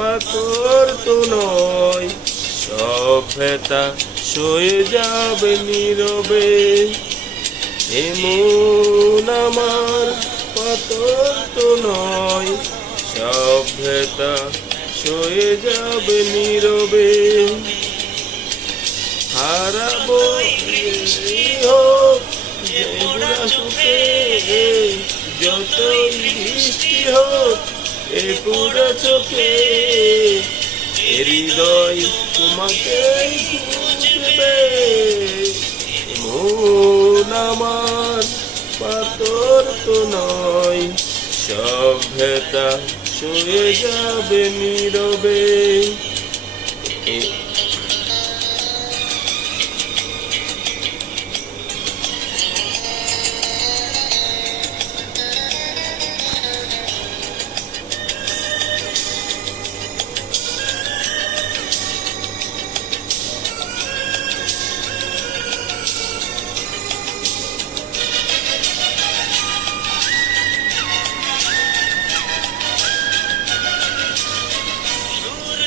পাথর তো নয়, সভ্যতা সয়ে যাবে নীরবে। এমন আমার পাথর তো নয়, সভ্যতা সয়ে যাবে নীরবে। হারাবো হোক যেগুলা সুখে, যতই বৃষ্টি হোক এ পুরো চোখে, হৃদয় তোমাকে খুঁজবে। মন আমার পাথর তো নয়, সভ্যতা সয়ে যাবে নীরবে।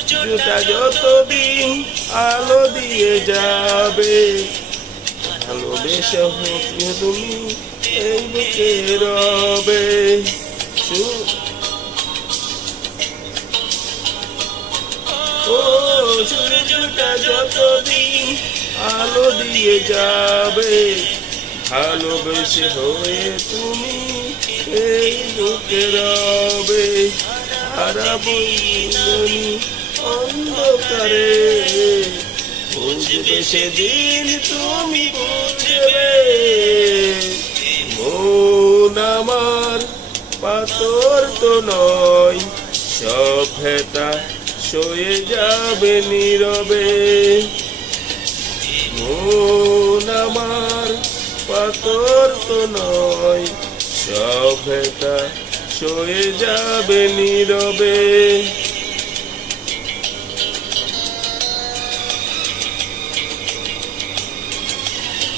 সূর্যটা যতদিন আলো দিয়ে যাবে, ভালোবেসে হোক তুমি এই বুকে রবে। ও সূর্যটা যতদিন আলো দিয়ে যাবে, ভালোবেসে হয়ে তুমি এই বুকে রবে। হারাবো অন্ধকারে, বুঝবে সেদিন তুমি বুঝবে। মন আমার পাথর তো নয়, সভ্যতা সয়ে যাবে নীরবে। মন আমার পাথর তো নয়, সভ্যতা সয়ে যাবে নীরবে।